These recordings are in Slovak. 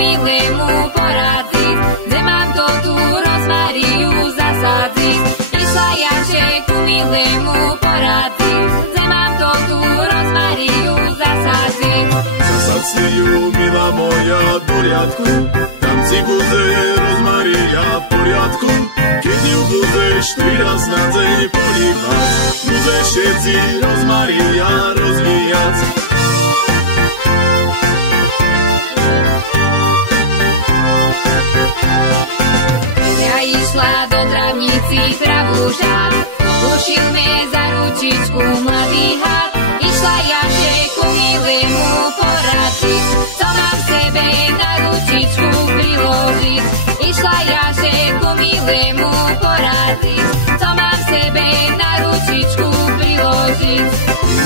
milému poradziť, kde mám to tu rozmariu zasadziť. Išla ja, že ku milému poradziť, kde mám to tu rozmariu zasadziť. Zasad si ju, milá moja, v poriadku, tam si bude rozmaria v poriadku. Keď ju budeš 3 raz na deň polívať, budeš všetci rozmaria rozvíjať. Ja išla do travnici travú žať, ušil me za ručičku mladý had. Išla ja, že ku milému poradiť, co mám v sebe na ručičku priložiť. Išla ja, že ku milému poradiť, co mám v sebe na ručičku priložiť.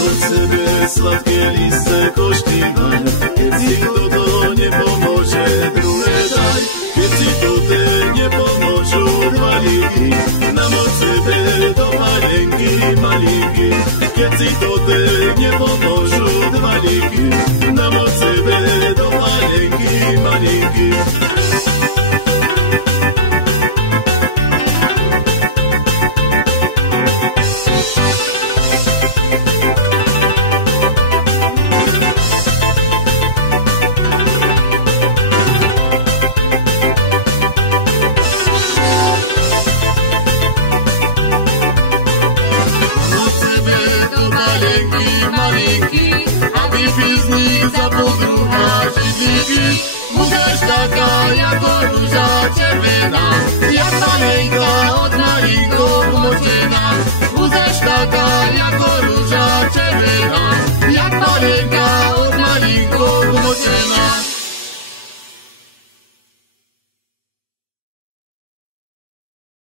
Od sebe sladké liste koštívaj, keď si toto nepomôže, druhé daj. Keď si toto nepomôžu dva líky, na moc sebe do malenky, malinky. Keď si toto nepomôžu dva líky, na moc sebe do malenky, malinky. Za podruha židíky, budeš taká jako rúža červená, jak malenka od